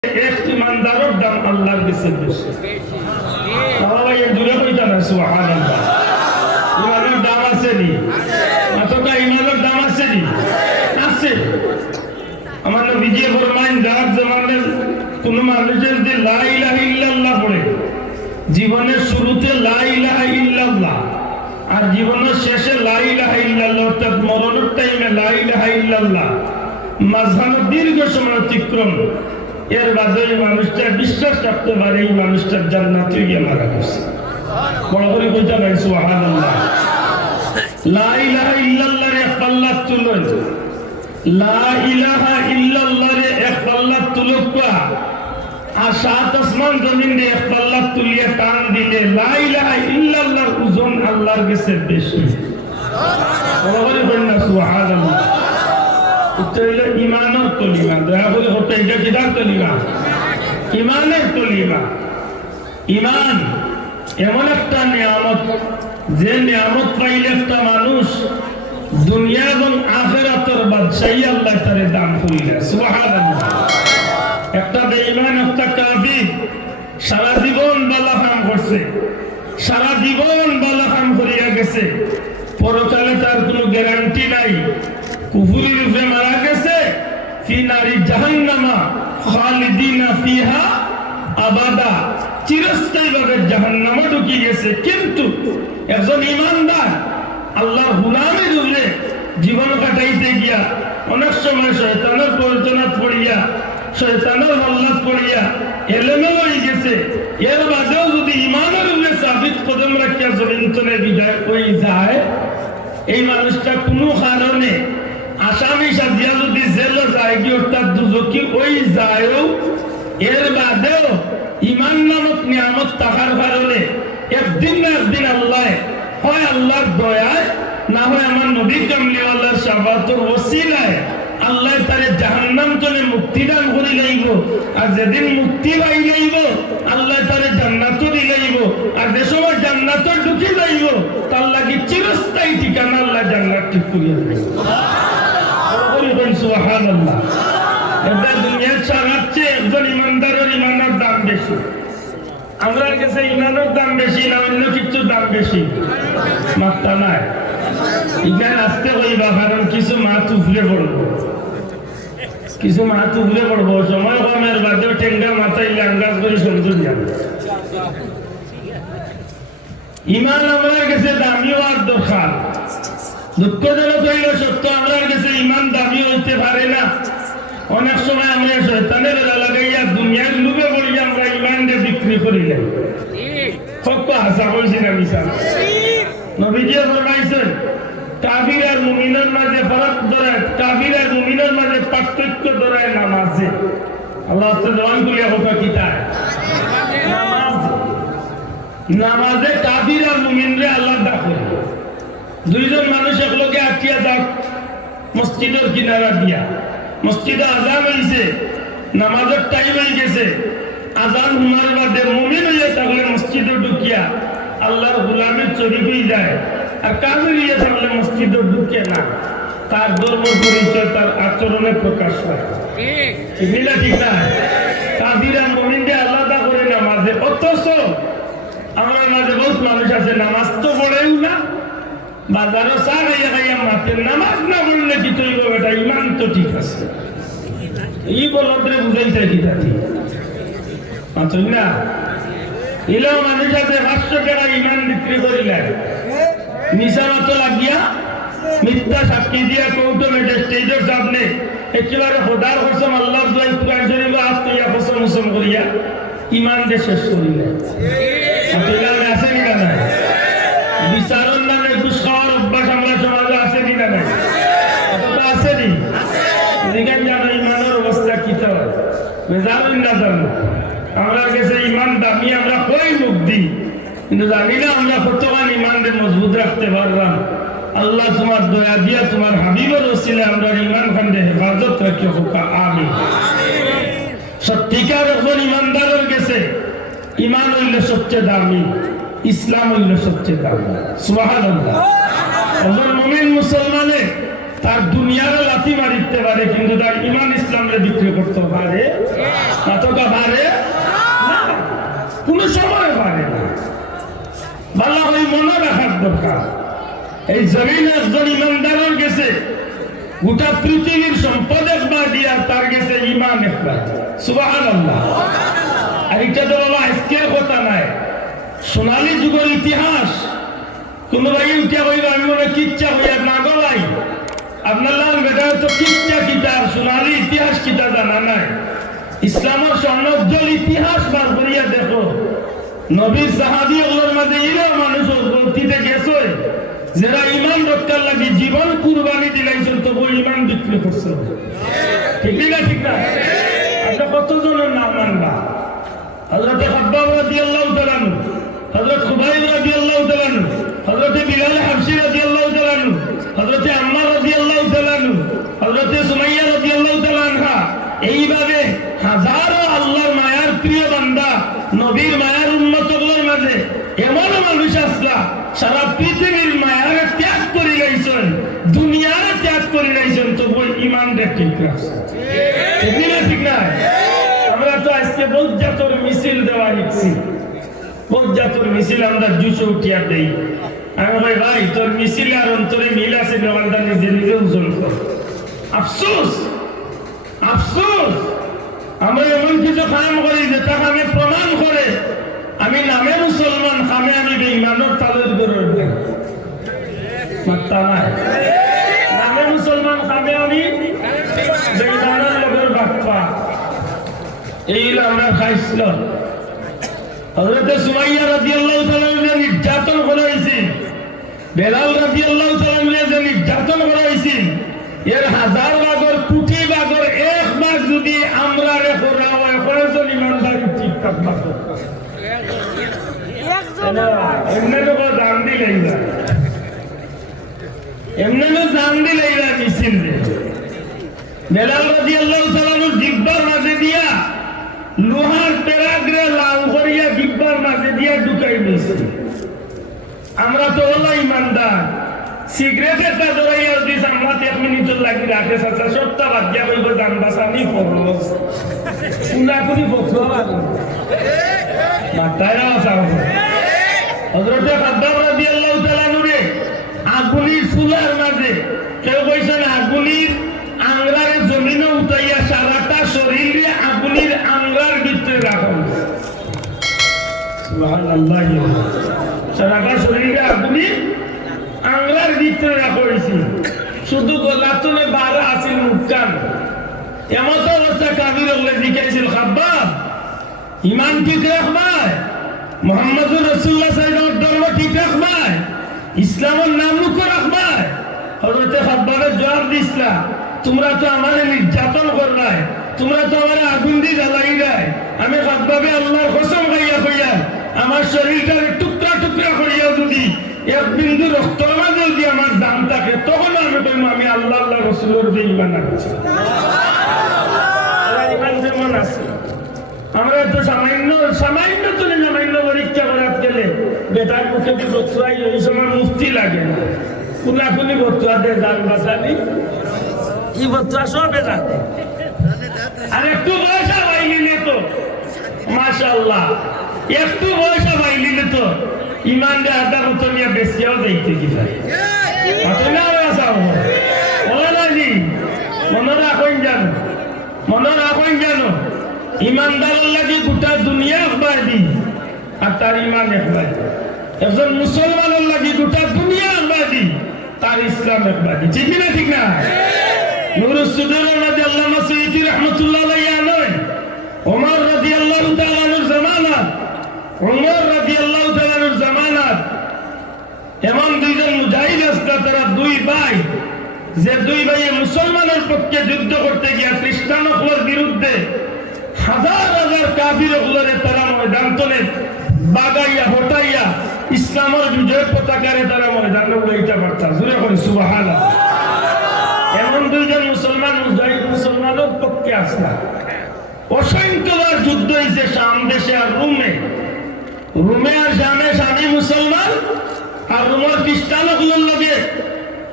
এক ইমানদারের দাম আল্লাহর কাছে বেশি। সবাই জুড়ে কইতা না সুবহানাল্লাহ। ইমানের দাম আছে নি? মাত্রটা ইমানের দাম আছে নি? আছে। আমার নবীজি ফরমান যার জমানে কোন মানুষের যে লা ইলাহা ইল্লাল্লাহ পড়ে, জীবনের শুরুতে লা ইলাহা ইল্লাল্লাহ আর জীবনের শেষে লা ইলাহা ইল্লাল্লাহ, অর্থাৎ মরণের টাইমে লা ইলাহা ইল্লাল্লাহ, মাঝখানে দীর্ঘ সময় অতিক্রম, এর বাদে মানুষটা বিশ্বাস রাখতে পারে এই মানুষটার জান্নাতে গিয়ে মারা গেছে। বড় করে কইতা ভাই সুবহানাল্লাহ। লা ইলাহা ইল্লাল্লাহর এক পাল্লা তুলন, লা ইলাহা ইল্লাল্লাহর এক পাল্লা তুলকা আর সাত আসমান জমিন দিয়ে এক পাল্লা তুলিয়ে টান দিলে লা ইলাহা ইল্লাল্লাহর ওজন আল্লাহর কাছে বেশি। বড় করে বলেন না সুবহানাল্লাহ। এটা ইমানের কলিমা, দয়া করে হতে এটা কিদার কলিমা? ইমানের কলিমা। ইমান এমন একটা নিয়ামত, যে নিয়ামত পাইলে একটা মানুষ দুনিয়া এবং আখিরাতের বাদশাহী আল্লাহ তারে দান করিলেন। সুবহানাল্লাহ। একটা বেঈমান, একটা কাফির সারা জীবন ভালো কাম করছে, সারা জীবন ভালো কাম করিয়া গেছে, পরকালে তার কোনো গ্যারান্টি নাই, কুফুরের রূপে মারা গেছে, ফি নারি জাহান্নামা খালিদিনা ফিহা আবাদা, চিরস্থায়ীভাবে জাহান্নামে ঢুকে গেছে। কিন্তু একজন ইমানদার আল্লাহর গোলামের উপরে জীবন কাটাইতে গিয়া অনেক সময় শয়তানের প্রয়োজনাত পড়িয়া, শয়তানের হল্লাত পড়িয়া এলেমেলো হয়ে গেছে, এর বাদেও যদি ইমানের উপরে সাবিত কদম রাখিয়া জমিন তলে বিদায় হয়ে যায়, এই মানুষটা কোনো কারণে আসামি সাজিয়া যদি জেলে যায় কি অর্থাৎ দুজকি ওই যায়ও, এর বাদেও ইমান নামক নিয়ামত থাকার কারণে একদিন না একদিন আল্লাহ, হয় আল্লাহর দয়ায়, না হয় আমার নবী কামলিওয়ালার শাফাতের ওসিলায় আল্লাহ তারে জাহান্নাম থেকে মুক্তি দান করে লইব। আর যেদিন মুক্তি পাই লইব আল্লাহ তারে জান্নাতও দিলাইব। আর যে সময় জান্নাতও ঢুকে যাইব তার লাগি চিরস্থায়ী ঠিকানা আল্লাহ জান্নাত ঠিক করিয়া দেবে। সুবহানাল্লাহ। এটা দুনিয়ার সারার চেয়ে একজন ইমানদারের ইমানের দাম বেশি। আমরা কাছে ইমানের দাম বেশি না অন্য কিছুর দাম বেশি? মাত্রা নাই। এখানে আসতে হইবা, কারণ কিছু মাছ উফলে পড়বো, কিছু মাছ উফলে পড়বো, সময় কমের বাদেও টেঙ্গা মাথায় আন্দাজ করে সুন্দর যাবে। ইমান আমার কাছে দামি হওয়ার দরকার। দুঃখজনক হইল সত্য, আমার কাছে ইমান দামি হইতে পারে না। অনেক সময় আমরা শয়তানের লাগাইয়া দুনিয়ার লোভে পড়ি আমরা ইমানকে বিক্রি করিলাম। সত্য হাসা বলছি না মিশা? নবীজি ফরমাইছেন কাফির আর মুমিনের মাঝে ফারাক ধরে, কাফির আর মুমিনের মাঝে পার্থক্য ধরে নামাজে। আল্লাহ জবান খুলিয়া কথা কি তাই? নামাজে কাফির আর মুমিনরে আল্লাহ ডাকে। দুইজন মানুষ একলগে আটকিয়া যাক মসজিদের কিনারা দিয়া, মসজিদে আজান হইছে, নামাজের টাইম হয়ে গেছে, আজান হুমার বাদে মুমিন হইয়া থাকলে মসজিদে ঢুকিয়া আল্লাহর গোলামের শরীক হয়ে যায়, আর কাফির হইয়া থাকলে মসজিদে ঢুকে না। তার ধর্ম পরিচয় তার আচরণে প্রকাশ হয়। এগুলা ঠিক না? কাফির আর মুমিনকে আলাদা করে নামাজে। অথচ আমার মাঝে বহুত মানুষ আছে নামাজ তো পড়েও না, বাজারও চা খাইয়া খাইয়া মাতেন, নামাজ না পড়লে কি তৈব বেটা, ইমান তো ঠিক আছে। এই বলতে বুঝাইছে কি তাতে মাত্র না? এলেও মানুষ আছে 500 টাকা ইমান বিক্রি করিলেন, নিশা মতো লাগিয়া মিথ্যা সাক্ষী দিয়া কৌটো মেটে স্টেজের সামনে একেবারে খোদার কসম আল্লাহর দোয়ায় কুরআন শরীফ হাত কইয়া কসম মুসম করিয়া ইমান দিয়ে শেষ করিলেন। আছে কিনা নাই? বিচারের নামে ঘুষ খাওয়ার অভ্যাস আমরা সমাজে আছে কিনা নাই? অতটা আছে নি? যেখানে জানো ইমানের অবস্থা কি তো বেজারুন না জানো। আমরা কাছে ইমান দামি, আমরা কই মুখ দিই, কিন্তু জানি না আমরা কতক্ষণ ইমানকে মজবুত রাখতে পারলাম। আল্লাহ তোমার দয়া দিয়া তোমার হাবিবের ওসিলায় আমরা ইমান খানকে হেফাজত রাখি হোক, আমিন। সত্যিকার একজন ইমানদারের কাছে ইমান হইল সবচেয়ে দামি, ইসলাম হইল সবচেয়ে দামি। সুবহানাল্লাহ। একজন মুমিন মুসলমানে তার দুনিয়ারও লাথি মারিতে পারে, কিন্তু তার ইমান ইসলামরে বিক্রি করতে পারে কতটা পারে না, কোনো সময় পারে না। ভালো ওই মনে রাখার দরকার। এই জমিনে একজন ইমানদারের গেছে গোটা পৃথিবীর সম্পদ একবার দিয়া, তার গেছে ইমান একবার। সুবহানাল্লাহ। আর এটা তো বাবা আজকের কথা নাই, সোনালী যুগের ইতিহাস। কোন ভাই উঠিয়া হইল আমি মনে কিচ্ছা হইয়া না গো ভাই, আপনার লাল বেটা তো কিচ্ছা কিতা সোনালী ইতিহাস কিতা জানা নাই। ইসলামের স্বর্ণোজ্জ্বল ইতিহাস বার করিয়া দেখো, নবীর সাহাবী ওগুলোর মাঝে এরাও মানুষ অতীতে গেছে যারা ইমান রক্ষার লাগি জীবন কুরবানি দিলাইছেন, তবু ইমান বিক্রি করছে। ঠিক না ঠিক না? আমরা কতজনের নাম মানবা? হযরত খাব্বাব রাদিয়াল্লাহু তাআলা আনহু, হযরত খুবাইব রাদিয়াল্লাহু তাআলা আনহু, হযরত বিলাল হাবশী রাদিয়াল্লাহু তাআলা আনহু, হযরত আম্মার রাদিয়াল্লাহু তাআলা আনহু, হযরত সুমাইয়া রাদিয়াল্লাহু তাআলা আনহা, এইভাবে হাজারো আল্লাহর মায়ার প্রিয় বান্দা নবীর মায়ার উম্মতগুলোর মাঝে এমন মানুষ আসলা সারা পৃথিবীর মায়ার ত্যাগ করে গাইছেন, দুনিয়ার ত্যাগ করে গাইছেন, তবু ইমান ঠিক আছে। ঠিক না ঠিক না? আমরা তো আজকে বজ্জাতর মিছিল দেওয়া শিখছি, বজ্জাতর মিছিল আমরা 200 উঠিয়া দেই। আমি ভাই ভাই তোর মিছিল আর অন্তরে মিল আছে, নেওয়ালদা নিজে নিজে ওজন কর। আফসোস আফসোস, আমরা এমন কিছু কাম করি যে তাকে আমি প্রমাণ করে আমি নামে মুসলমান, খামে আমি বেঈমানের তালের গরুর মাত্তা নাই। নামে মুসলমান, খামে আমি বেঈমানের লগের বাপ্পা। এইগুলো আমরা খাইছিল। হযরত সুমাইয়া রাদিয়াল্লাহু তাআলা নির্যাতন করা হয়েছে, বেলাল রাদিয়াল্লাহু তাআলা নির্যাতন করা হয়েছে। এর হাজার ভাগের কোটি ভাগের এক ভাগ যদি আমরা রেখা হয়, কয়েকজন ইমানদার ঠিকঠাক ভাগ এমনি তো জান দিলেই না, এমনি তো জান দিলেই না মিছিল। বেলাল রাদিয়াল্লাহু তাআলা জিহ্বার মাঝে দিয়া লোহার পেরাগ্রে লাল করিয়া জিহ্বার মাঝে দিয়া ঢুকাই দিয়েছে। আমরা তো হলো ইমানদার, সিগারেট একটা ধরাইয়া দিস আমরা 1 মিনিট লাগি রাখে চাচা সবটা বাদ দিয়া কইব জান বাঁচানি ফরজ পুরা করি বকরা লাগে মাথায় রাখা। হযরত খাব্বাব রাদিয়াল্লাহু তাআলা নূরে আগুনের চুলার মাঝে কেউ কইছেন আগুনের আংরারে জমিনে উঠাইয়া সারাটা শরীরে আগুনের আংরার ভিতরে রাখা হয়েছে। সুবহানাল্লাহ। সারাটা শরীরে আগুনের আংরার ভিতরে রাখা হয়েছে, শুধু গলাতনে বারা আছিল মুখকান। এমন অবস্থা কাবির ওগুলো জিজ্ঞাসিল খাব্বাব ইমান ঠিক রাখবায়, মুহাম্মদুর রাসূলুল্লাহ সাল্লাল্লাহু আলাইহি ধর্ম ঠিক রাখবায়, ইসলামের নাম মুখ রাখবায়। হযরত খাব্বাবের জবাব দিছলা, তোমরা তো আমারে নির্যাতন করলাই, তোমরা তো আমারে আগুন দিয়ে জ্বালাইলাই। আমি খাব্বাবে আল্লাহর কসম খাইয়া কইয়া আমার শরীরটারে টুকরা টুকরা করিয়া যদি এক বিন্দু রক্তের মাঝে যদি আমার দাম থাকে, তখন আমি কইব আমি আল্লাহ আল্লাহ রাসূলের উপর ঈমান আনছি। ঈমান যেমন আছে, আমরা তো সামান্য সামান্য তুলে সামান্য পরীক্ষা করার গেলে বেটার মুখে দিয়ে বক্সাই ওই সময় মুফতি লাগে না, কুলাকুলি বক্সা দিয়ে জান বাঁচালি কি বক্সা সবে জানে। আর একটু পয়সা পাইলি তো মাশাআল্লাহ, একটু পয়সা পাইলি তো ইমান দিয়ে আধা কত নিয়ে বেশিও যাইতে কি যায় মনে রাখেন জানো, মনে রাখেন জানো ইমানদারের লাগে গোটা দুনিয়া একবার দি আর তার ইমান একবার দি। একজন মুসলমানের লাগে গোটা দুনিয়া একবার দি, তার ইসলাম একবার দি। ঠিক না ঠিক না? নুরুস সুদুরের মধ্যে আল্লামা সুয়ুতী রাহমাতুল্লাহ আলাইহি আনয় ওমর রাদিয়াল্লাহু তাআলা আনহুর জামানাত, ওমর রাদিয়াল্লাহু তাআলা আনহুর জামানাত এমন দুইজন মুজাহিদ আসলা, তারা দুই ভাই, যে দুই ভাই মুসলমানের পক্ষে যুদ্ধ করতে গিয়া খ্রিস্টানদের বিরুদ্ধে হাজার হাজার কাফিরগুলোরে তারা ময়দান তোলে বাগাইয়া হটাইয়া ইসলামের বিজয় পতাকারে তারা ময়দানে উড়াইতে পারত। জোরে করে সুবহানাল্লাহ। এমন দুইজন মুসলমান মুজাহিদ মুসলমানের পক্ষে আসলা। অসংখ্যবার যুদ্ধ হয়েছে শাম দেশে আর রোমে, রোমে আর শামে শামী মুসলমান আর রোমের খ্রিস্টানগুলোর লগে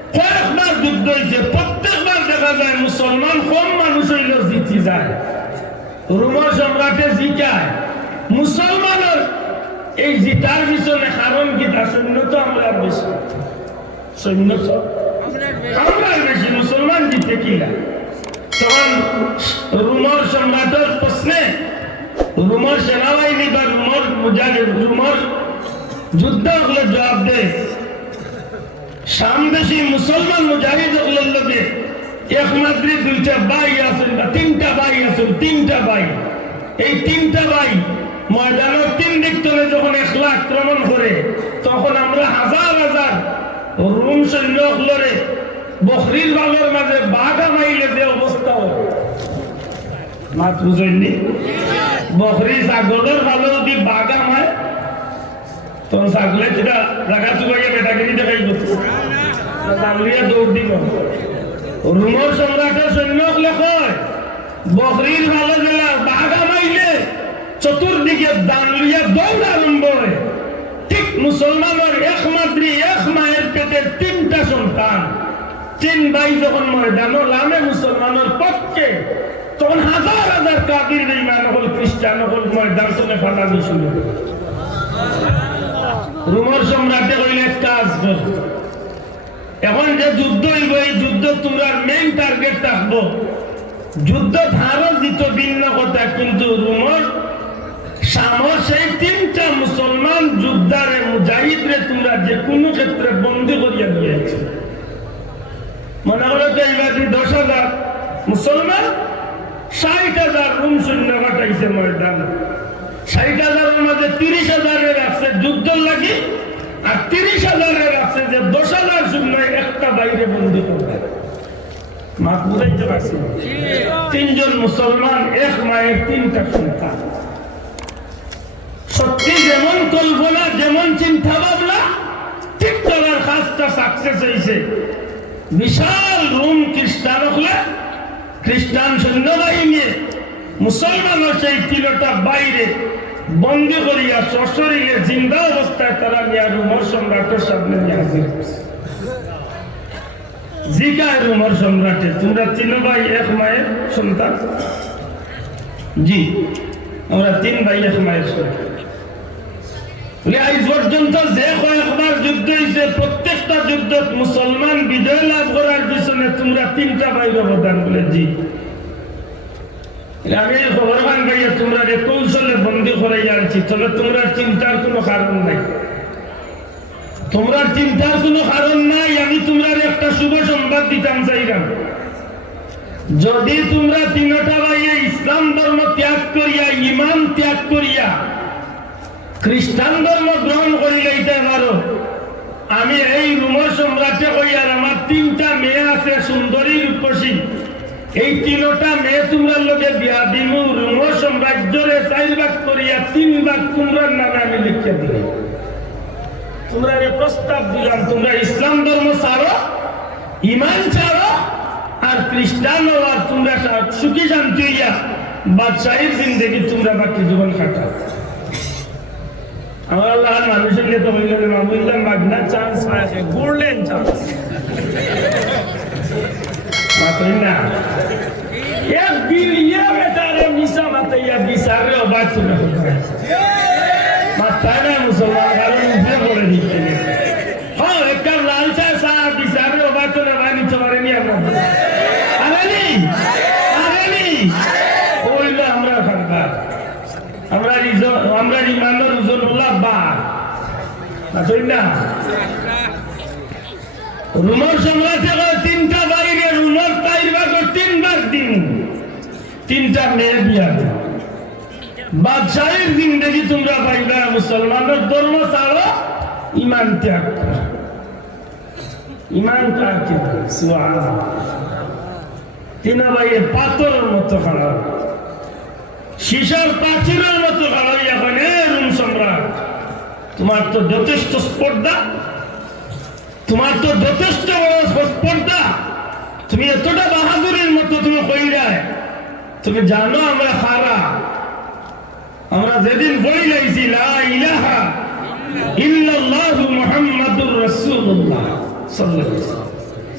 কয়েকবার যুদ্ধ হয়েছে, প্রত্যেকবার দেখা যায় মুসলমান কম মানুষ হইল জিতি যায়। রোমান সম্রাটে জিতায়, মুসলমানের এই জিতার পিছনে কারণ কি? তা সৈন্য তো আমরার বেশি, সৈন্য তো আমরার বেশি, মুসলমান জিতে কিনা? তখন রোমান সম্রাটের প্রশ্নে রোমান সেনাবাহিনী বা রোমান মুজাহিদ রোমান যুদ্ধ হলে জবাব দেয়, সামদেশী মুসলমান মুজাহিদ লগে একমাত্র দুইটা ভাই আছেন বা তিনটা ভাই আছেন, তিনটা ভাই। এই তিনটা ভাই ময়দানের তিন দিক থেকে যখন একলা আক্রমণ করে, তখন আমরা হাজার হাজার রুম সৈন্য লড়ে বকরির বালোর মাঝে বাঘা মাইলে যে অবস্থা হয়, মাত বুঝেননি? বকরি ছাগলের ভালো যদি বাঘা মায়, তখন ছাগলে যেটা জায়গা চুকাইয়া বেটাগিরি দেখাই করছে, দৌড় দিব। রুমের সম্রাটের সৈন্য কয় বকরির ভালো জেলা বাঘা মাইলে চতুর্দিকে দান লইয়া দৌড় আরম্ভ হয়। ঠিক মুসলমানের একমাত্র এক মায়ের পেটের তিনটা সন্তান, তিন ভাই যখন ময়দানে নামে মুসলমানের পক্ষে, তখন হাজার হাজার কাফির বেঈমান হল খ্রিস্টান হল ময়দান চলে ফাটানো শুরু। রোমের সম্রাটে কইলে কাজ কর, এখন যে যুদ্ধ হইব এই যুদ্ধ তোমরা মেইন টার্গেট থাকবো, যুদ্ধ ধারও জিত ভিন্ন কথা, কিন্তু রোমের সামর সেই তিনটা মুসলমান যোদ্ধারে মুজাহিদরে তোমরা যে কোনো ক্ষেত্রে বন্দী করিয়া দিয়েছে। মনে হলো যে এইবার 10,000 মুসলমান 60,000 রুম সৈন্য কাটাইছে ময়দান, 60,000-এর মধ্যে 30,000-এর রাখছে যুদ্ধ লাগি, আর 30,000-এর রাখছে যে 10,000 সৈন্য একটা বাইরে বন্দী করবে। মাত বুঝাইতে পারছি? তিনজন মুসলমান, এক মায়ের তিনটা সন্তান। সত্যি যেমন কল্পনা, যেমন চিন্তা ভাবনা, ঠিক তার কাজটা সাকসেস হয়েছে। বিশাল রুম খ্রিস্টান হলে খ্রিস্টান সৈন্যবাহিনী মুসলমানের সেই তিনটা বাইরে বন্দী করিয়া সশরীরে জিন্দা অবস্থায় তারা নিয়ে রোমের সম্রাটের সামনে নিয়ে হাজির করছে। জিগায় রোমের সম্রাটে, তোমরা তিন ভাই এক মায়ের সন্তান? জি, আমরা তিন ভাই এক মায়ের সন্তান। আজ পর্যন্ত যে কয়েকবার যুদ্ধ হয়েছে, প্রত্যেকটা যুদ্ধ মুসলমান বিজয় লাভ করার পিছনে তোমরা তিনটা ভাই অবদান বলে। জি, আমি খবর পান ভাইয়া তোমরা কৌশলে বন্দী করে যাচ্ছি, তবে তোমরা চিন্তার কোনো কারণ নাই, তোমরা চিন্তার কোনো কারণ নাই। আমি তোমরা একটা শুভ সংবাদ দিতাম চাইলাম, যদি তোমরা তিনটা ভাইয়ে ইসলাম ধর্ম ত্যাগ করিয়া, ইমান ত্যাগ করিয়া খ্রিস্টান ধর্ম গ্রহণ করে লইতে পারো, আমি এই রোমের সম্রাটে কইয়ার আমার তিনটা মেয়ে আছে সুন্দরী রূপসী, এই তিনটা মেয়ে তোমরা লোকে বিয়া দিব, রোমের সাম্রাজ্যের 4 ভাগ করিয়া 3 ভাগ তোমরার নামে আমি লিখে দিই। তোমরা প্রস্তাব দিলাম, তোমরা ইসলাম ধর্ম ছাড়ো, ইমান ছাড়ো, আর খ্রিস্টান আর তোমরা সুখী শান্তি হইয়া বাদশাহীর জিন্দেগি তোমরা বাকি জীবন কাটাও। আমার আল্লাহ মানুষের নিয়ে তো হইলেন মামুল্লাহ মাগনা চান্স পায়, গোল্ডেন চান্স মাত্রই না। এক বিলিয়া বেটারে মিশা মাতাইয়া বিচারে অবাক শুনে মাথায় না মুসলমান কারণ উঠে পড়ে দিচ্ছে। হ্যাঁ, একটা লাল চা চা বিচারে অবাক শুনে বা নিতে পারেনি আপনার ওইলো আমরা খানকার, আমরা ইমানের ওজনউল্লাহ বা না। রোমের সম্রাটে তিনটা বাইরে রোমের 4 ভাগের 3 ভাগ দিন, তিনটা মেয়ে বিয়া, বাদশাহীর জিন্দেগি তোমরা পাইবা। মুসলমানের ধর্ম ছাড়ো, ইমান ত্যাগ করো। ইমান ত্যাগ কি? সুবহানাল্লাহ। তিন ভাইয়ে পাথরের মতো খারাপ, শিশার প্রাচীরের মতো খারাপ। এখন রোম সম্রাট, তোমার তো যথেষ্ট স্পর্ধা, তোমার তো যথেষ্ট স্পর্ধা, তুমি এতটা বাহাদুরের মতো তুমি কইরায়, তুমি জানো আমরা খারা, আমরা যেদিন বই লাইছি লা ইলাহা ইল্লাল্লাহু মুহাম্মাদুর রাসূলুল্লাহ সাল্লাল্লাহু আলাইহি ওয়াসাল্লাম,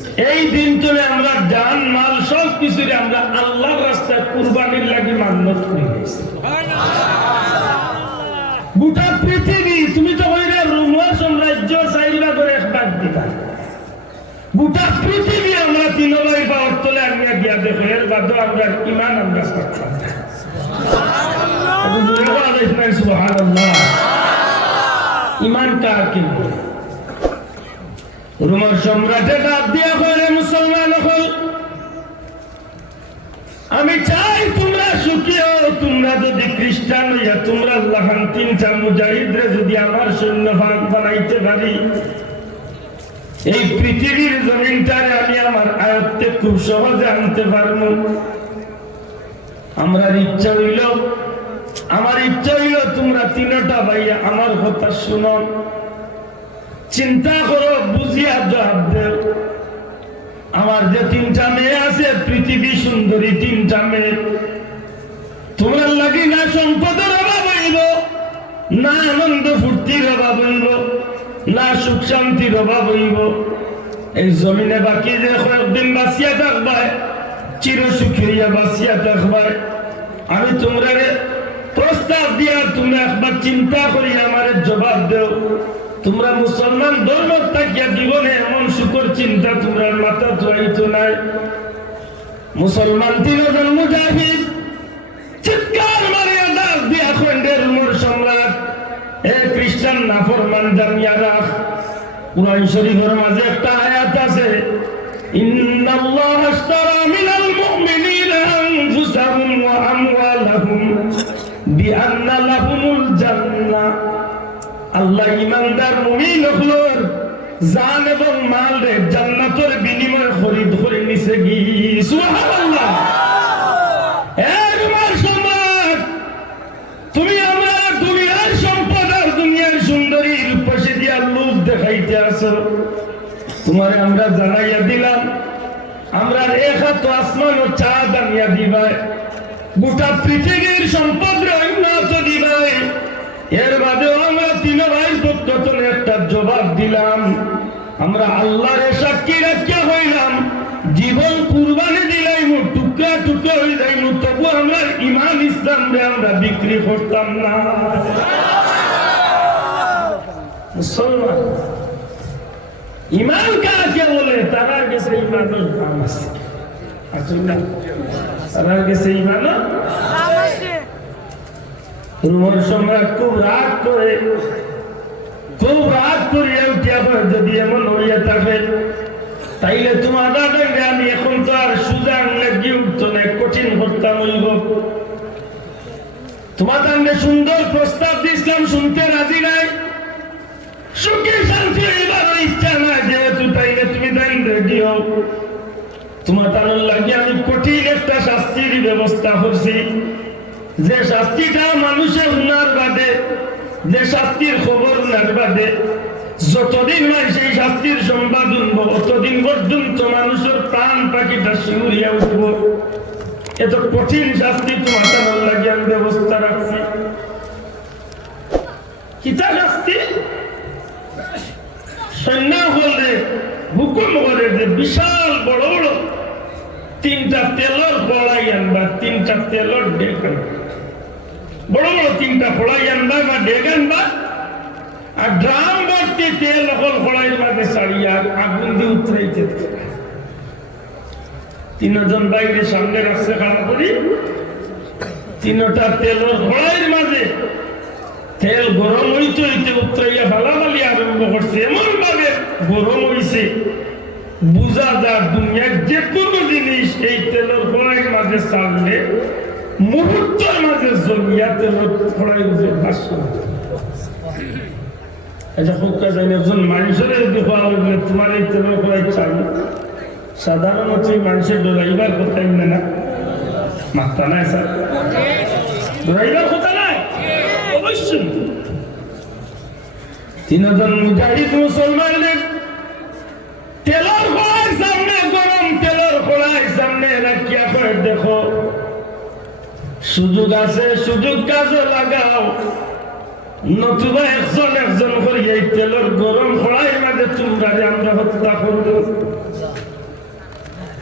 এই দিন তোলে আমরা জান মাল সব কিছুরে আমরা আল্লাহর রাস্তায় কুরবানির লাগি মান্নত করে গেছি। গোটা পৃথিবী তুমি তো ওইরা রোমান সাম্রাজ্য চাইলা করে একবার দিবা, গোটা পৃথিবী আমরা তিন ভাই পাওয়ার তোলে আমরা গিয়া দেখো, এর বাদে আমরা ইমান আমরা করতাম। সুবহানাল্লাহ, ইমান কার কিনবো? রোমান সম্রাটে ডাক দিয়া কইলে মুসলমান হল, আমি চাই তোমরা সুখী হও। তোমরা যদি খ্রিস্টান হইয়া তোমরা আল্লাহান তিনটা মুজাহিদরে যদি আমার সৈন্য ভাগ বানাইতে পারি, এই পৃথিবীর জমিনটারে আমি আমার আয়ত্তে খুব সহজে আনতে পারবো। আমার ইচ্ছা হইল তোমরা তিনটা ভাইয়া আমার কথা শুনো, চিন্তা করো, বুঝিয়া জবাব দেও। আমার যে তিনটা মেয়ে আছে, পৃথিবী সুন্দরী তিনটা মেয়ে, তোমরা লাগি না সম্পদের অভাব হইব, না আনন্দ ফুর্তির অভাব হইব, না সুখ শান্তির অভাব হইব। এই জমিনে বাকি যে কয়েকদিন বাঁচিয়া থাকবাই, চির সুখী হইয়া বাঁচিয়া থাকবাই। আমি তোমরা প্রস্তাব দিয়া তোমরা একবার চিন্তা করি আমার জবাব দেও। তোমরা মুসলমান ধর্ম থাকিয়া জীবনে এমন সুখর চিন্তা তোমরা মাথা ধোয়াইতো নাই। মুসলমান তিনজন মুজাহিদ চিৎকার মারিয়া ডাক দিয়া খন্ডের মোর সম্রাট, এ খ্রিস্টান নাফরমান জানিয়া রাখ, কুরআন শরীফের মাঝে একটা আয়াত আছে, ইন্নাল্লাহা আশতারা মিনাল মুমিনিনা আনফুসাহুম ওয়া আমওয়ালাহুম বিআন্না লাহুমুল জান্নাহ। আল্লাহ ইমানদার মুমিন হলোর জান এবং মাল রে জান্নাতের বিনিময়ে খরিদ করে নিছে কি। সুবহানাল্লাহ। এর মার সম্রাট, তুমি আমরা দুনিয়ার সম্পদ আর দুনিয়ার সুন্দরীর পাশে দিয়া লোভ দেখাইতে আসো। তোমারে আমরা জানাইয়া দিলাম, আমরা এক হাত আসমান ও চাঁদ আনিয়া দিবাই, গোটা পৃথিবীর সম্পদ উন্নত দিবাই। এর বাদেও আমরা তিন ভাই পক্ষে একটা জবাব দিলাম, আমরা আল্লাহর সাক্ষী রাখিয়া হইলাম, জীবন কুরবানি দিলাম, টুকরা টুকরা হয়ে যাইম, তবু আমরা ইমান ইসলাম আমরা বিক্রি করতাম না। মুসলমান ইমান কাকে বলে? তারার কাছে ইমানের দাম আছে, আসলে তারার কাছে ইমানের দাম আছে। রোমান সম্রাট খুব রাগ করিয়া উঠিয়া যদি এমন হইয়া থাকে, তাইলে তোমার দাদাকে আমি এখন তো আর সুজা লাগিয়ে উঠতো না, কঠিন করতাম হইব। তোমার দাঙ্গে সুন্দর প্রস্তাব দিয়েছিলাম, শুনতে রাজি নাই, সুখী শান্তি হইবার ইচ্ছা নাই, যেহেতু তাইলে তুমি দান রেডি হও। তোমার দানের লাগিয়ে আমি কঠিন একটা শাস্তির ব্যবস্থা করছি, যে শাস্তিটা মানুষের উন্নয়ন বাদে, যে শাস্তির খবর উন্নয়ন বাদে, যতদিন নয় সেই শাস্তির সংবাদ উঠব, অতদিন পর্যন্ত মানুষের প্রাণ পাখিটা শিউরিয়া উঠব। এত কঠিন শাস্তি তোমার তেমন লাগে আমি ব্যবস্থা রাখছি। কিতা শাস্তি? সৈন্য বললে হুকুম করে যে বিশাল বড় বড় তিনটা তেলর কড়াই আনবা, তিনটা তেলর ডেক আনবা, বড় বড় তিনটা কড়াই আনবা বা ডেক আনবা, আর ড্রাম ভর্তি তেল হল কড়াইয়ের মাঝে ছাড়িয়া আগুন দিয়ে উতরাইতে। তিনজন বাইরে সামনে রাখছে খাড়া করি, তিনটা তেলর কড়াইয়ের মাঝে তেল গরম হইতে হইতে উতরাইয়া ফালাফালি আরম্ভ করছে। এমন ভাবে গরম হইছে বুঝা যায় দুনিয়ার যে কোনো জিনিস এই তেলের কড়াইয়ের মাঝে ছাড়লে মুহূর্তের মাঝে জ্বলিয়া তেলের কড়াইয়ের যে ভাষ্য। এটা খুব কাজে একজন মানুষের যদি হওয়া হইলে তোমার এই তেলের কড়াই চাই, সাধারণত মানুষের ডরাইবার কথা না, মাত্রা নাই স্যার, ডরাইবার কথা নাই অবশ্যই। তিনজন মুজাহিদ মুসলমানদের তেলের কড়াই সামনে, গরম তেলের কড়াই সামনে রাখিয়া করে দেখো, সুযোগ আছে, সুযোগ কাজে লাগাও, নতুবা একজন একজন করে এই তেলের গরম কড়াইয়ের মাঝে তোমরা আমরা হত্যা করবো।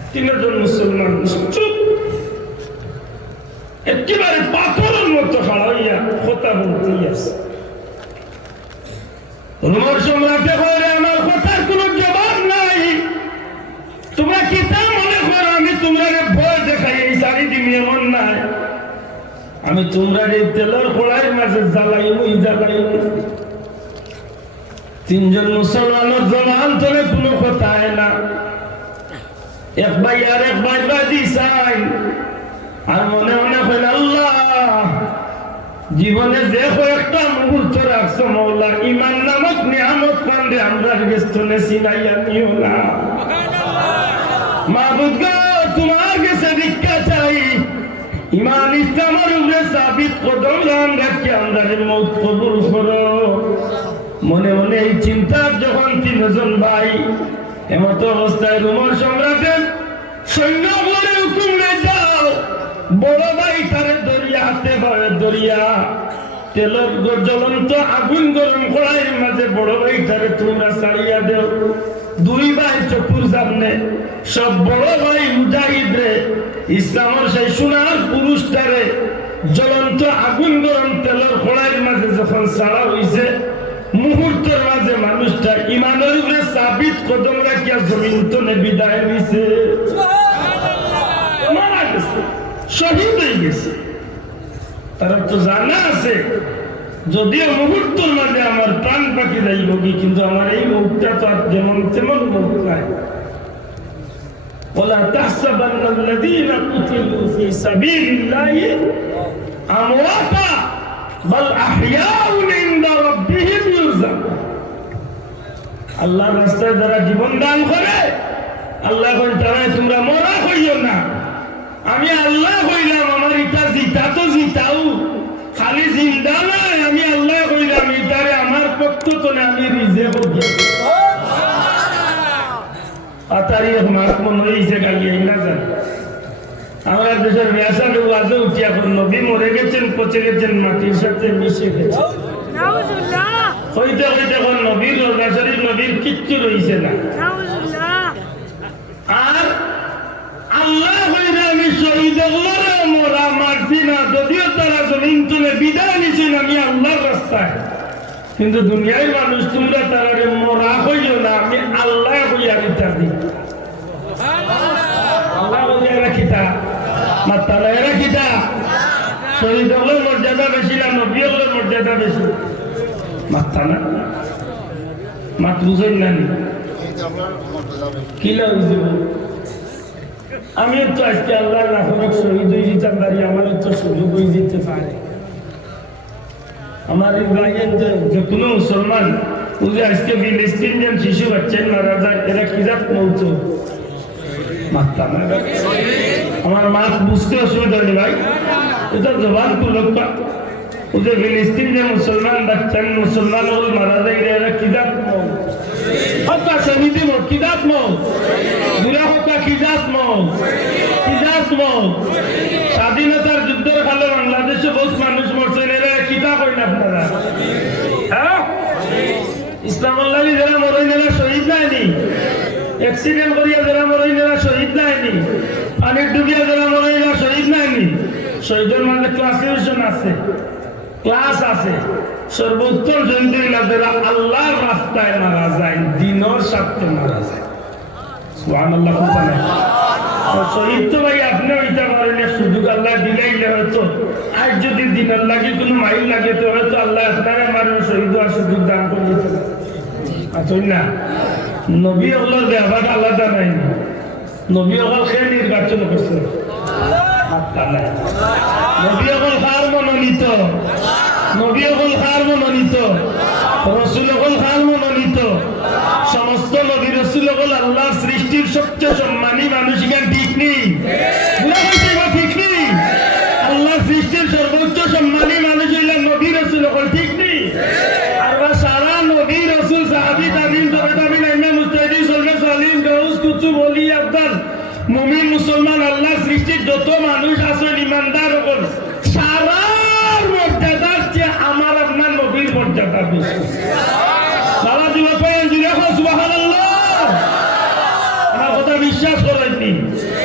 তিনজন মুসলমান চুপ, একেবারে পাথরের মতো খাড়া হইয়া কথা বলতেই আছে। রোমর সম্রাটে বলে, আমার কথার কোনো জবাব নাই, তোমরা কি তা মনে করো আমি তোমরা ভয় দেখাই এই চারিদিন? এমন নাই, আমি তোমরা এই তেলের কড়াইয়ের মাঝে জ্বালাইমই। তিনজন মুসলমানের জবান তোলে কোনো কথা হয় না, এক ভাই আর এক ভাই বাদি চাই, আর মনে মনে হইল আল্লাহ জীবনে যে কয়েকটা মুহূর্ত রাখছো মৌলা, ইমান নামক নিয়ামত পান্ডে আমরা গেস্তনে সিনাইয়া নিও না। মাহবুব গো, তোমার কাছে ভিক্ষা চাই, ইমান ইসলামের উপরে সাবিত কদম রাখি আমরা মৌত কবুল করো। মনে মনে এই চিন্তার যখন তিনজন ভাই এমত অবস্থায় রোমর সম্রাটের সৈন্য বলে হুকুম যাও, বড় ভাই তারে দরিয়া হাতে পারে, দরিয়া তেলের জ্বলন্ত আগুন গরম কড়াইয়ের মাঝে বড় ভাই তারে তোমরা ছাড়িয়া দেও। দুই ভাই চকুর সামনে সব বড় ভাই মুজাহিদ রে, ইসলামের সেই সোনার পুরুষটারে জ্বলন্ত আগুন গরম তেলের কড়াইয়ের মাঝে যখন ছাড়া হইছে, মুহূর্তের মাঝে মানুষটা ইমানের উপরে সাবিত কদম রাখিয়া জমিন তলে বিদায় নিছে, মারা গেছে, শহীদ হয়ে গেছে। তারা তো জানা আছে যদিও মুহূর্তের মাঝে আমার প্রাণ পাখি যাইব কি, কিন্তু আমার এই মুহূর্তটা তো আর যেমন তেমন মুহূর্ত নাই। ওয়ালা তাহসাবান্নাল্লাযীনা কুতিলু ফী সাবিলিল্লাহি আমওয়াতা বাল আহইয়াউন ইনদা রাব্বিহিম ইরজাকুন। আল্লাহর রাস্তায় যারা জীবন দান করে, আল্লাহ কই তারা তোমরা মরা হইও না, আমি আল্লাহ কইলাম আমার ইটা জিতা তো জিতাও, খালি জিন্দা নয়, আমি আল্লাহ কইলাম এটারে আমার পক্ষ তো না, আমি রিজেক হই। আতারি মাস মনে হইছে গালিয়ে না জানি আমরা দেশের ব্যাসারে ওয়াজে উঠিয়া নবী মরে গেছেন, পচে গেছেন, মাটির সাথে মিশে গেছে, হইতে হইতে নবীর রোজাশরীফ নবীর কিচ্ছু রইছে না। আর আল্লাহ হইলে আমি শহীদ মোরা মারছি না, যদিও তারা জমিন তুলে বিদায় নিছেন আমি আল্লাহর রাস্তায়, কিন্তু দুনিয়ার মানুষ তোমরা তারা মোরা হইল না, আমি আল্লাহ হইয়া কিতা দিই, আল্লাহ হইয়া রাখিতা মাতালা রাখিতা। শহীদ হলের মর্যাদা বেশি না নবী হলের মর্যাদা বেশি? মাত্তা না, মাত বুঝেন না কি লাগছে? আমি তো আজকে আল্লাহ রাখক শহীদ হয়ে যেতাম পারি, আমার তো সুযোগ হয়ে যেতে পারে। আমার ইব্রাহিম যে কোনো মুসলমান ওই আজকে ফিলিস্তিনিয়ান শিশু বাচ্চাই মারা যায়, এরা কি জাত মৌত? মাত্তা না, আমার মাত বুঝতে অসুবিধা নেই ভাই, এটা জবান কুলক্কা। ওদের ফিলিস্তিন যে মুসলমান বাচ্চা মুসলমান হল মারা যায়, এরা কি জাত মৌত? হত্যা শহীদি মৌত, কি জাত মৌত? বুড়া হত্যা কি জাত মৌত? কি জাত মৌত? স্বাধীনতার যুদ্ধের কালে বাংলাদেশে বহু মানুষ মরছেন, এরা কিতা করেন আপনারা? হ্যাঁ, ইসলামের লাগি যারা মরেন এরা শহীদ নাইনি, অ্যাক্সিডেন্ট করিয়া যারা মরেন এরা শহীদ নাইনি, পানির ডুবিয়া যারা মরেন এরা শহীদ নাইনি। শহীদের মানে ক্লাসিফিকেশন আছে, ক্লাস আছে। সর্বোত্তম শহীদ যারা আল্লাহর রাস্তায় মারা যায়, দিনের স্বার্থে মারা যায়। সুবহানাল্লাহ। কথা নাই শহীদ তো ভাই আপনি হইতে পারেন, সুযোগ আল্লাহ দিলেই হয়তো আজ যদি দিনের লাগে কোনো মাইল লাগে তো হয়তো আল্লাহ আপনারা আমার শহীদ হওয়ার সুযোগ দান করে দিতে পারেন না। নবী হলের ব্যাপার আলাদা নাই, নবী হল সে নির্বাচন করছে, নবী হল কার মনোনীত, নবী হল কার মনোনীত, রসুল হল কার মনোনীত। সমস্ত নবী রসুল হল আল্লাহ সৃষ্টির সবচেয়ে সম্মানী মানুষ, এখানে ঠিক নেই, ঠিক নেই। আল্লাহ সৃষ্টির সর্বোচ্চ সম্মানী মানুষ হইল নবী রসুল হল, ঠিক নেই। আর সারা নবী রসুল সাহাবী তাবিঈন তবে তাবিঈন আইমা মুজতাহিদিন সলফে সালিহিন গাউস কুতুব ওলি আফদাল মুমিন মুসলমান আল্লাহ সৃষ্টির যত মানুষ আছেন ইমানদার হল, সারার মর্যাদার চেয়ে আমার আপনার নবীর মর্যাদা বেশি। সারা যুবক সুবহানাল্লাহ, আমার কথা বিশ্বাস করেননি।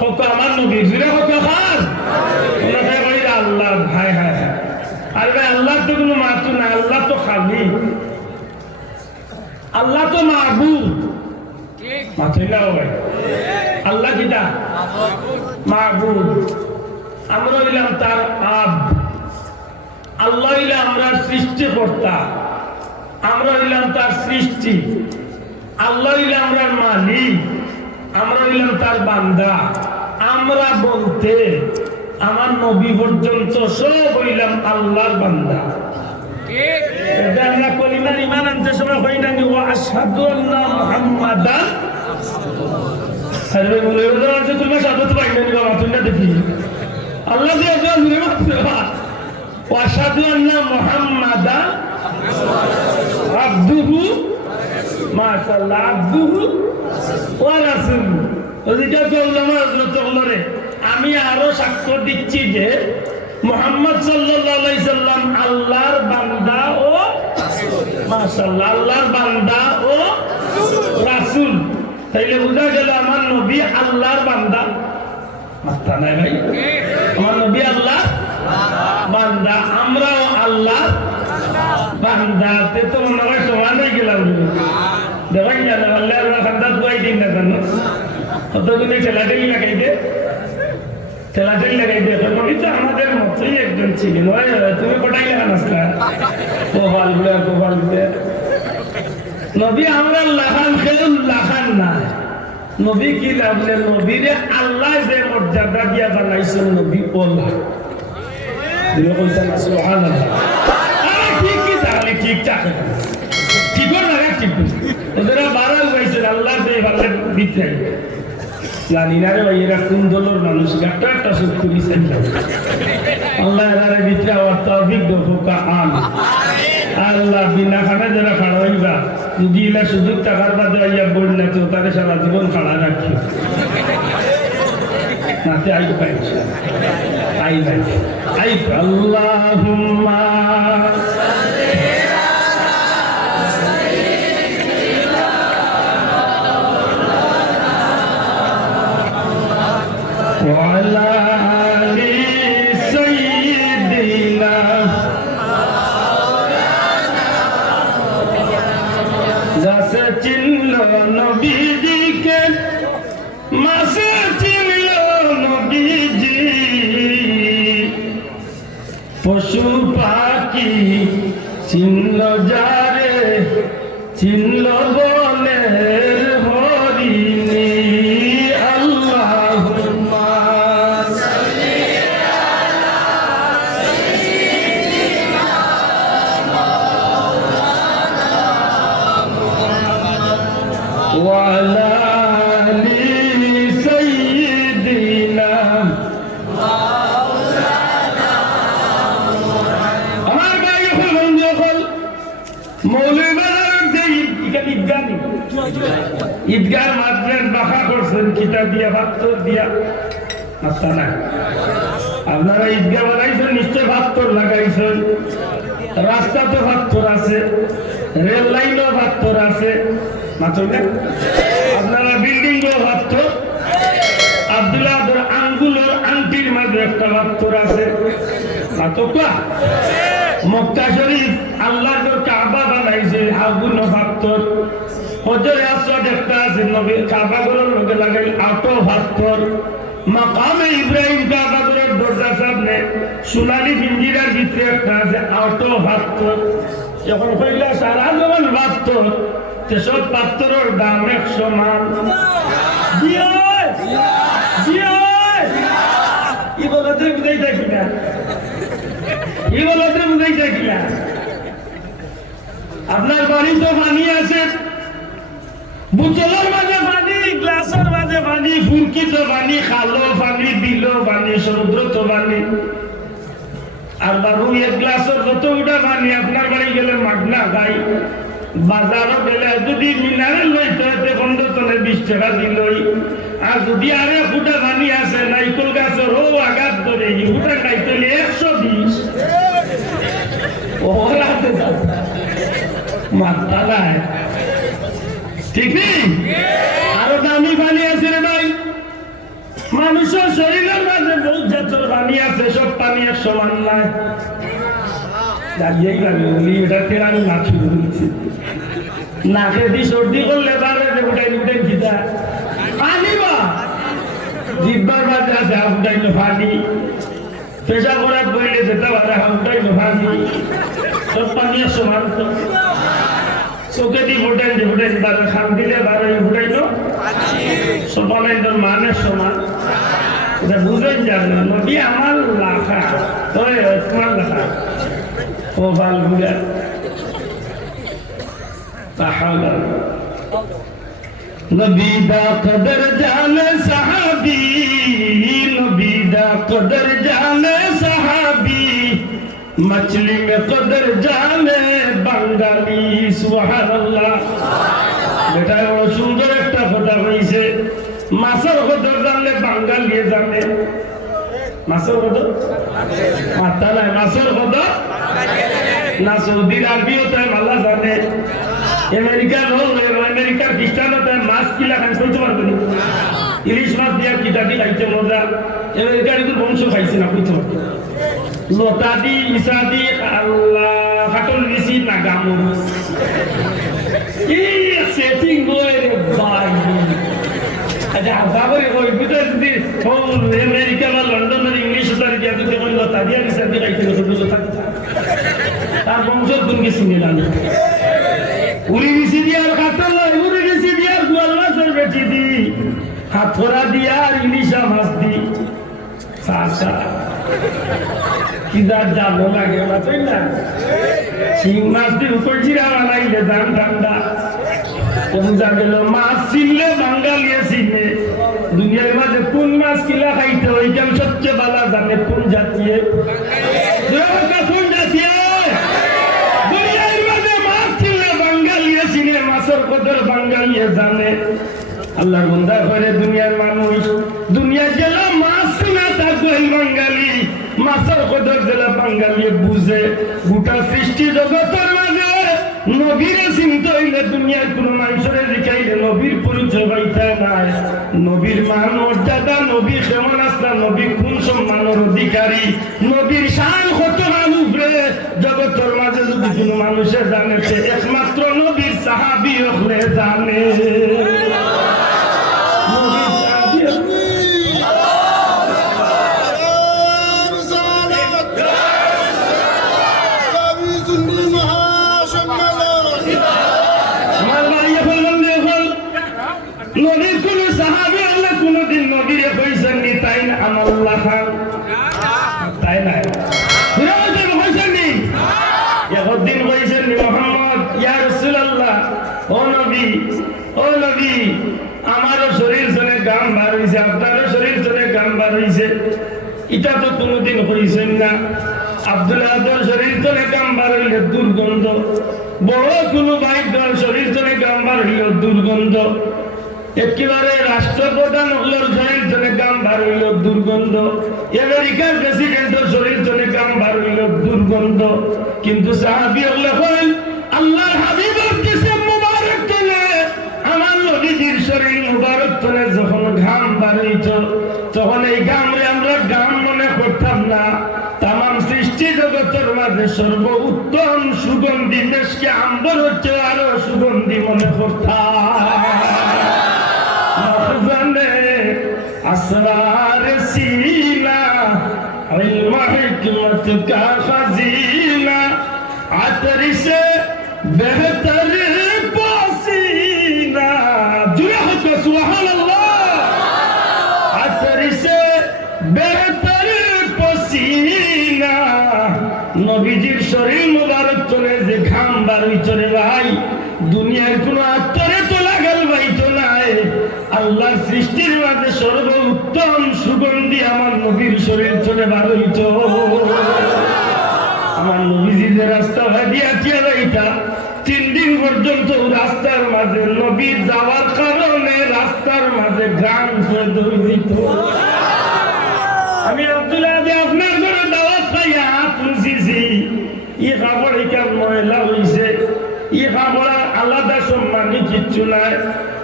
হোক আমার নবী জুড়ে হোক খান ওনাকে কই আল্লাহ ভাই হ্যাঁ হ্যাঁ আর ভাই আল্লাহ তো কোনো মাত্র না আল্লাহ তো খালি আল্লাহ তো মাহবুব মাত্র না ভাই আল্লাহ কিটা মাহবুব আমরা হইলাম তার আব আল্লাহ হইলে আমরা সৃষ্টিকর্তা আমরা হইলাম তার সৃষ্টি আল্লাহ হইলে আমরা মালিক আমরা হইলাম তার বান্দা আমরা বলতে আমার নবী পর্যন্ত সব হইলাম আল্লাহর বান্দা এটা আমরা কলিমার ঈমান আনতে সময় হই না ও আশহাদু আন্না মুহাম্মাদান আরে বলে ওরা যে তুমি সাদত পাইনি বাবা তুমি না দেখি আল্লাহ দিয়ে জুড়ে মাত্র ও আশহাদু আন্না মুহাম্মাদান আবদুহু মাশাআল্লাহ আবদুহু ওয়া রাসূলুহু ওদিকে কওলামা হযরত ওমরে আমি আরো সাক্ষ্য দিচ্ছি যে মুহাম্মদ সাল্লাল্লাহু আলাইহি সাল্লাম আল্লাহর বান্দা ও মাশাআল্লাহ আল্লাহর বান্দা ও রাসূল তাইলে বুঝা গেল আমার নবী আল্লাহর বান্দা মাথা নাই ভাই আমার নবী আল্লাহ বান্দা আমরাও আল্লাহ বান্দা তে তো মনে হয় সমান হয়ে গেলাম দেখেন জানো আল্লাহর বান্দা দুই দিন না জানো কতগুলো ঠেলাঠেলি লাগাইতে ঠেলাঠেলি লাগাইতে নবী তো আমাদের মতোই একজন ছিলেন তুমি কোটাই লাগান আসলা গোপাল গুলো নবী আমরা লাগান খেলে লাগান না নবী কি লাগলে নবীরে আল্লাহ যে মর্যাদা দিয়া বানাইছেন নবী ওলা দিলে কইতা না সুবহানাল্লাহ আরে ঠিক কি তাহলে ঠিক থাকে ঠিক না ঠিক ওদেরা বারাল হইছে আল্লাহ দে ভালো দিতে জানি না রে ভাই এরা কোন দলের মানুষ একটা সত্য মিশন আল্লাহ এর ভিতরে আর তৌফিক দাও আমিন আল্লাহ বিনা খানা যারা খাড়া হইবা যদি এলা সুযোগ টাকার বাদে আইয়া বল না তো তারে সারা জীবন খাড়া রাখি নাতে আই পাইছে আই নাই আই আল্লাহুম্মা وعلى آل سيدنا जैसे चिल्लो नबी जी के मासे चिल्लो नबी जी पशु पाखी चिल्लो जारे चिल्लो बोले हरिनी وعلى آل سيدنا আমার ভাই হল যখন মৌলভীবাজার যে ঈদগাহ মাদ্রাস বাঁকা করছেন কিতাব দিয়া ভাত্তর দিয়া আচ্ছা না আপনারা ঈদগাহ বানাইছেন নিশ্চয় ভাত্তর লাগাইছেন রাস্তা তো ভাত্তর আছে রেল লাইনও ভাত্তর আছে আপনারা বিল্ডিং ভাবত আব্দুল্লাহ আঙ্গুলের আংটির মাঝে একটা ভাবতর আছে মক্কা শরীফ আল্লাহ কাবা বানাইছে আগুন ভাবতর হজরে আসওয়াদ একটা আছে নবী কাবা গুলোর লোকে লাগাই আটো ভাবতর মাকামে ইব্রাহিম কাবা গুলোর দরজা সামনে সোনালী পিঞ্জিরার ভিতরে একটা আছে আটো ভাবতর যখন কইলা সারা জীবন ভাবতর সব পাত্রের দাম 100 মান বুঝাই থাকি না আপনার বাড়িতে পানি আছে বোতলের মাঝে পানি গ্লাসের মাঝে পানি ফুরকিত পানি খালো পানি বিল পানি সমুদ্র পানি আর বাবু এক গ্লাসের যত উঠা পানি আপনার বাড়ি গেলে মাগনা গাই বাজারও গেলে যদি মিনারেল লইতে হতে 15 টনে 20 টাকা দিলই আর যদি আরে ফুটা পানি আছে নাইকল গাছের ও আঘাত ধরে ফুটা খাইতে 120 ওরাতে মাথা নাই ঠিক নেই আরো দামি পানি আছে রে ভাই মানুষের শরীরের মাঝে বহুত জাতের পানি আছে, সব পানি এক সমান নয়। দাঁড়িয়েই লাগে এটা ফের আমি নাক শুরু করেছি। নাকে দি সর্দি করলে পারে উঠাই উঠে খিতা পানি বা জিব্বার মাঝে আছে উঠাইলো পানি, পেশা করার বইলে যেতে পারে উঠাইলো পানি, সব পানি এক সমান। তো চোখে দি ফুটাই যে ফুটাই পারে, খান দিলে পারে ফুটাইলো সবাই মানের সমান। এটা বুঝেন যাবে নদী আমার লাখা তোমার লেখা ও বাল বুড়া नबी दा कदर जाने सहाबी, नबी दा कदर जाने सहाबी, मछली में कदर जाने बंगाली। सुभान अल्लाह। बेटा वो सुंदर एक কথা কইছে, মাছের কদর জানলে বাঙালি জানে। মাছের কদর মাথা নাই, মাছের কদর না সৌদির আরবিও তাই ভালো জানে। আমেরিকার লোক, আমেরিকার খ্রিস্টানও তাই মাছ কিলা খান কইতে পারবে না। ইলিশ মাছ দিয়া কিটাটি খাইতে মজা, আমেরিকার কিন্তু বংশ খাইছে না কইতে পারবে। লতা দি ইসা দি আল্লাহ হাটল দিছি না গামুর কি সেটিং বই রে ভাই। আচ্ছা বাবারে কই বিদেশ দি আমেরিকা বা লন্ডনের ইংলিশ তার দিয়া দিতে কই লতা দিয়া ইসা দি খাইতে লতা তার বংশ তুমি চিনি না। উড়ি দিছি দিয়ার কাতল, উড়ি দিছি দিয়ার গোয়াল মাছের বেটি দি, হাতরা দিয়ার ইলিশা মাছ দি, সাসা কিদার জানো লাগে মাছই না। শিং মাছ দি উপর জিরা বানাইলে দাম ঠান্ডা। বুঝা গেল মাছ চিনলে বাঙালিয়ে চিনে। দুনিয়ার মাঝে কোন মাছ কিলা খাইতে ওইখান সবচেয়ে ভালো জানে কোন জাতীয়, কোন জাতীয়। মাছের কদর বাঙালিয়ে জানে। আল্লাহ বন্দা করে দুনিয়ার মানুষ, দুনিয়া জেলা মাছ না থাকবে বাঙালি, মাছের কদর জেলা বাঙালি বুঝে। গোটা সৃষ্টি জগতের মাঝে নবীরে চিন্তা হইলে দুনিয়ার কোন মানুষের দেখাইলে নবীর পরিচয় পাইতে নাই। নবীর মান মর্যাদা, নবী কেমন আসলা, নবী কোন সম্মানের অধিকারী, নবীর শান কত উপরে জগতের মাঝে যদি কোনো মানুষের জানে, সে একমাত্র নবীর সাহাবী হলে জানে। নবীর কোন সাহাবী আল্লাহ কোনদিন নবীরে কইছেন নি তাই না আমাল্লাহ খান, তাই না কইছেন নি? একদিন কইছেন নি মুহাম্মদ ইয়া রাসূলুল্লাহ, ও নবী, ও নবী, আমারও শরীর চলে গাম বার হইছে, আপনারও শরীর চলে গাম বার হইছে। এটা তো কোনদিন কইছেন না। আব্দুল্লাহর শরীর চলে গাম বার হইলে দুর্গন্ধ, বড় কোনো ভাইদের শরীর চলে গাম বার হইল দুর্গন্ধ, একেবারে রাষ্ট্রপ্রধান হলোর শরীর চলে গাম বার হইল দুর্গন্ধ, আমেরিকার প্রেসিডেন্টের শরীর চলে গাম বার হইল দুর্গন্ধ। কিন্তু সাহাবী হলে হল আল্লাহর হাবিবের জিসম মুবারক চলে, আমার নবীজির শরীর মুবারক চলে যখন ঘাম বার হইত, তখন এই ঘামরে আমরা ঘাম মনে করতাম না। তামাম সৃষ্টি জগতের মাঝে সর্বোত্তম সুগন্ধি দেশকে আম্বর হচ্ছে আরো সুগন্ধি মনে করতাম। असरार सीना इल्म हिकमत का खजीना, अतर से बेहतर पसीना। जुड़ा हो तो सुभान अल्लाह। अतर से बेहतर पसीना, নবীজির শরীর মুবারক চলে যে ঘাম বারুই চলে ভাই, দুনিয়ার কোন আত্মরে তো লাগাল ভাই তো নাই। আল্লাহর সৃষ্টির মাঝে সর্বোত্তম সুগন্ধি আমার নবীর শরীর চলে বারুইত। আমার নবীজি যে রাস্তা ভাবিয়া এটা 3 দিন পর্যন্ত রাস্তার মাঝে নবী যাওয়ার কারণে রাস্তার মাঝে গান করে দৌড় দিত। আমি আব্দুল্লাহ আপনার ঘরে দাওয়াত পাইয়া হাত মুছিছি, ই কাপড় এখান ময়লা হইছে, ই কাপড় আলাদা সম্মানী কিচ্ছু নাই।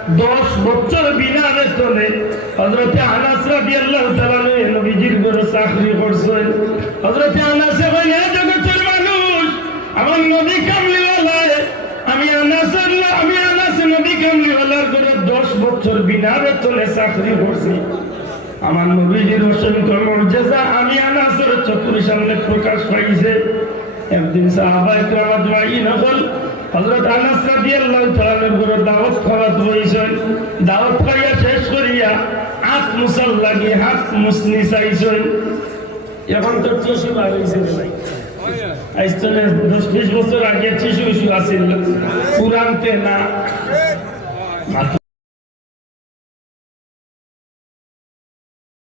10 বছর বিনা বেতনে হযরত আনাস রাদিয়াল্লাহু তাআলা নবীজির ঘরে চাকরি করছেন। হযরত আনাসে কইলেন, হে জগতের মানুষ, আমার নবী কামলিওয়ালা, আমি আনাস নবী কামলিওয়ালার ঘরে 10 বছর বিনা বেতনে চাকরি করছি। আমার নবীজির অসংখ্য মুজিজা আমি আনাসের চোখের সামনে প্রকাশ পাইছে। একদিন সাহাবায়ে কেরাম আজমাইন হল হযরত আনাস রাদিয়াল্লাহু তাআলার ঘরে দাওয়াত খাওয়াত হইছেন। দাওয়াত খাইয়া শেষ করিয়া হাত মুসাল লাগি হাত মুসনি চাইছেন। এখন তো টিস্যু বার হইছে ভাই, আইস্তনে 10-20 বছর আগে টিস্যু আসিল, পুরানতে না।